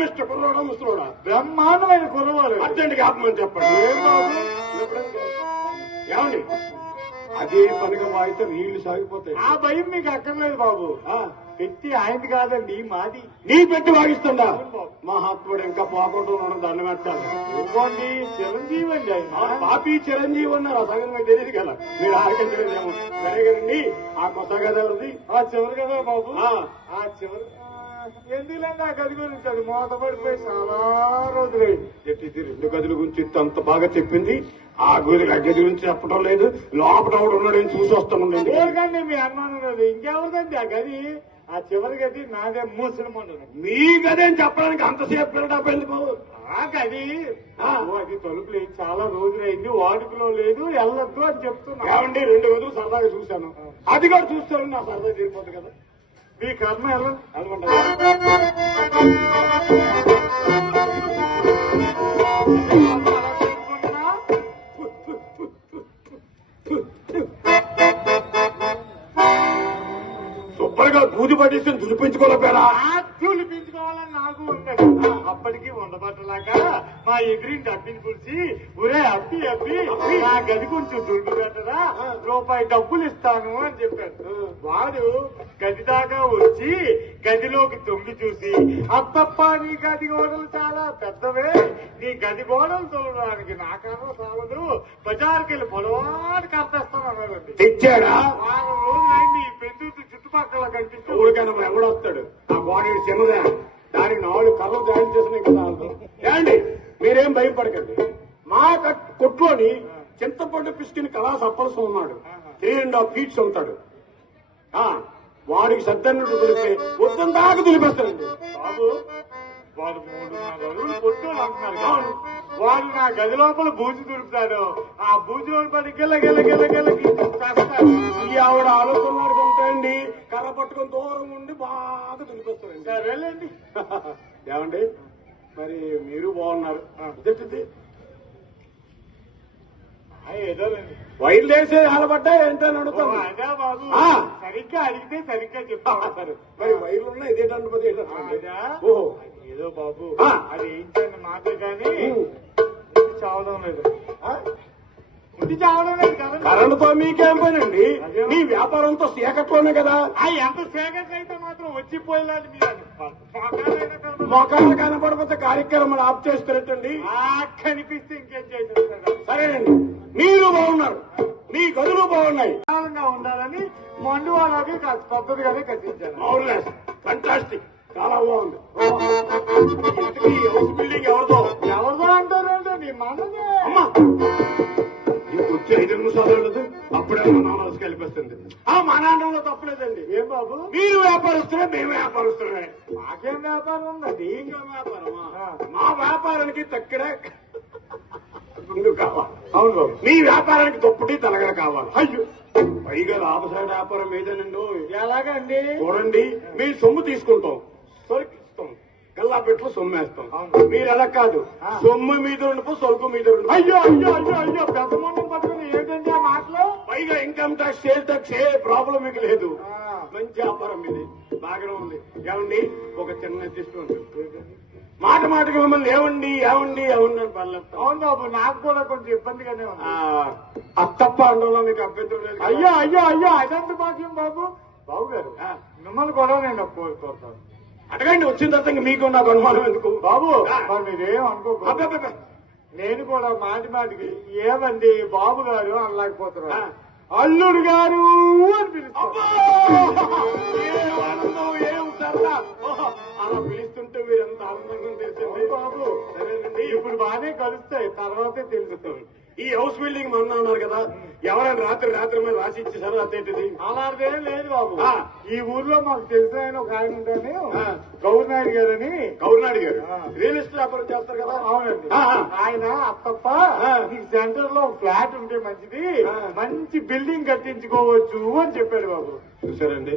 Mister కుర్రోడా ముసలోడా? బ్రహ్మాండమైన కుర్రవారు. Urgent గా ఆపమని చెప్పండి. ఏం బాబు? ఏమండి అదే పనిగా వాయితే నీళ్లు సాగిపోతాయి. ఆ భయం మీకు అక్కర్లేదు బాబు. పెట్టి ఆయనది కాదండి, మాది. నీ పెట్టి వాగిస్తుందా? మహాత్ముడు ఇంకా పోకుండా ఉండడం దండం పెట్టాలి. ఇవ్వండి, చిరంజీవి అండి ఆయన. పాపి చిరంజీవి అన్నారు. ఆ సంగతి మీకు తెలియదు కదా, మీరు ఆరగించలేదేమో. సరే కదండి. ఆ కొత్త గద ఎవరిది? ఆ చివరి కదా బాబు. ఆ చివరి ఎందుకంటే ఆ గది గురించి అది మూతపడిపోయి చాలా రోజులైంది. చెట్టు రెండు గదుల గురించి అంత బాగా చెప్పింది. ఆ గది గురించి చెప్పడం లేదు. లోపల ఉన్నాడని చూసి వస్తానండి. ఎందుకండి మీ అనుమానం లేదు. ఇంకెవరిదండి ఆ గది? ఆ చివరి గది నాదే. మూసిన మీ గది అని చెప్పడానికి అంతసేపు పిల్లడప్ ఎందుకు? ఆ గది అది తలుపులు చాలా రోజులైంది, వాడుకలో లేదు, వెళ్ళొద్దు అని చెప్తున్నా. ఏమండి 2 గదులు సరదాగా చూశాను. అది కూడా చూస్తాను. నా సరదా తీరిపోతుంది కదా. మీ కర్మ ఎలా అనుకుంటా. సూపర్గా దూది పట్టేసి దులిపించుకోలేకపోయారా? దులిపించుకోవాలని నాకు ఉండదు. అప్పటికి ఉండబట్టలాగా మా ఎదురింటి అప్పిని పిలిచి, ఒరే అప్పి అప్పి నా గది కొంచెం దుడ్డు పెట్టరా, రూపాయి డబ్బులు ఇస్తాను అని చెప్పాడు. వాడు గది దాకా వచ్చి గదిలోకి తొంగి చూసి, అత్తప్ప నీ గది గోడలు చాలా పెద్దవే, నీ గది గోడలు తొలగడానికి నాకన్నా సాలదు, బజార్కి వెళ్ళి పొడవాడు కర్తేస్తాను అన్నాడండి. తెచ్చాడా? 6 రోజులైంది. ఈ పెద్ద చుట్టుపక్కల కనిపిస్తూ ఊరికైనా ఎవడొస్తాడు? ఆ బాడీ చిన్నదే, దానికి 4 కళ్ళు జాయిన్ చేసిన కదా. ఏమండి మీరేం భయపడకండి. మా కొట్లోని చింతపండు పిసికిన కళాస్ అప్పలసం ఉన్నాడు. 3.5 feet ఉంటాడు. వాడికి సద్దన్నట్టు తెలిస్తే వద్దని దాకా దులిపేస్తాడండి. బాబు వాడు 3-4 రోజులు కొట్టుని అంటున్నారు. వాడు నా గది లోపల బూజు దుడుపుతాడు. ఆ బూజులో పడి గిల్ల గిల్ల గిల్ల గిల్ల చేస్తాడు. ఈ ఆవిడ ఆలోచనలు ఉంటాయండి. కర్ర పట్టుకొని దూరం ఉండి బాగా దులిపేస్తాడండి. సరేలేండి. ఏమండి మరి మీరు బాగున్నారు? ఇదేంటిది? ఏదోలేండి. వైర్లు వేసే ఆలబడ్డా ఏంటని అడుగుతాను. అదే బాబు, సరిగ్గా అడిగితే సరిగ్గా చెప్తారు. మరి వైర్లు ఉన్నాయి. ఇదేంటే ఓహో ఏదో బాబు అది ఏంటండి మాట కానీ చావడం లేదు. ముందు చావడం లేదు కదా. కరెంటుతో మీకేం పనండి? మీ వ్యాపారంతో చీకట్లోనే కదా. ఎంత చీకట్లు అయితే మాత్రం వచ్చిపోయేలాంటి మీరు మొఖాలు కనపడకపోతే కార్యక్రమాలు ఆఫ్ చేస్తున్నట్టండి. కనిపిస్తే ఇంకేం చేసేస్తారు. సరేనండి, మీరు బాగున్నారు, మీ గదులు బాగున్నాయి. ఉండాలని మండు వాళ్ళకి పద్ధతిగానే కట్టించాను. ఫంటాస్టిక్, చాలా బాగుంది. హౌస్ బిల్డింగ్ ఎవరిదో అంటారంటే నీ మనదే. అమ్మా వచ్చి 5 నిమిషాలు ఉండదు, అప్పుడే మా నాన్న కలిపేస్తుంది. మా నాన్నలో తప్పలేదండి. ఏం బాబు మీరు వ్యాపారస్తులే, మేము వ్యాపారస్తులే. మాకేం వ్యాపారం ఉంది? ఇంకా వ్యాపారమా? మా వ్యాపారానికి తక్కడ ముందు కావాలి. అవును బాబు. మీ వ్యాపారానికి తొప్పటి తలగడ కావాలి. అయ్యో పైగా లాభసాటి వ్యాపారం ఏదేనండి. ఎలాగండి? చూడండి, మీ సొమ్ము తీసుకుంటాం, సరుకిస్తాం, గల్లా పెట్లు సొమ్మేస్తాం. మీరు ఎలా కాదు, సొమ్ము మీద ఉండిపో, సరుకు మీద ఉండిపో. అయ్యో అయ్యో అయ్యో అయ్యో పెద్ద మొండం పట్టుకుని ఏంటంటే ఆ మాటలు. పైగా ఇన్కమ్ ట్యాక్స్, సేల్ ట్యాక్స్ ఏ ప్రాబ్లం మీకు లేదు. మంచి వ్యాపారం ఇది, బాగానే ఉంది. ఏమండి ఒక చిన్న తీసుకోండి. మాట మాటకి మిమ్మల్ని ఏమండి ఏమండి ఏమండి అని పర్లేదు. అవును బాబు, నాకు కూడా కొంచెం ఇబ్బందిగానే ఉంది. అత్తప్ప అండంలో మీకు అభ్యంతరం లేదు? అయ్యో అయ్యో అయ్యో అదంత భాగ్యం బాబు. బాబు గారు మిమ్మల్ని కూడా నేను కోరుతాను. అడగండి, వచ్చిన తర్వాత మీకు నాకు అనుమానం ఎందుకు? బాబు మరి మీరేం అనుకో. నేను కూడా మాటి మాటికి ఏమండి బాబు గారు అనలేకపోతున్నా, అల్లుడు గారు అని పిలుస్తాను. అలా పిలుస్తుంటే మీరు ఎంత ఆనందంగా తెలిసింది బాబు. ఇప్పుడు బాగానే కలుస్తాయి, తర్వాతే తెలుస్తుంది. ఈ హౌస్ బిల్డింగ్ మొన్న అన్నారు కదా, ఎవరైనా రాత్రి మీద రాసి ఇచ్చేసారు? అదేంటిది? అలాంటిదేం లేదు బాబు. ఈ ఊర్లో మాకు తెలిసిన ఆయన ఒక ఆయన ఉంటాను, గౌరినాయుడు గారని. గౌరినాయుడు గారు రియల్ ఎస్టేట్ వ్యాపారం చేస్తారు కదా? అవునండి. ఆయన అత్తప్ప ఈ సెంటర్ లో ఫ్లాట్ ఉంటే మంచిది, మంచి బిల్డింగ్ కట్టించుకోవచ్చు అని చెప్పాడు బాబు. చూసారండి,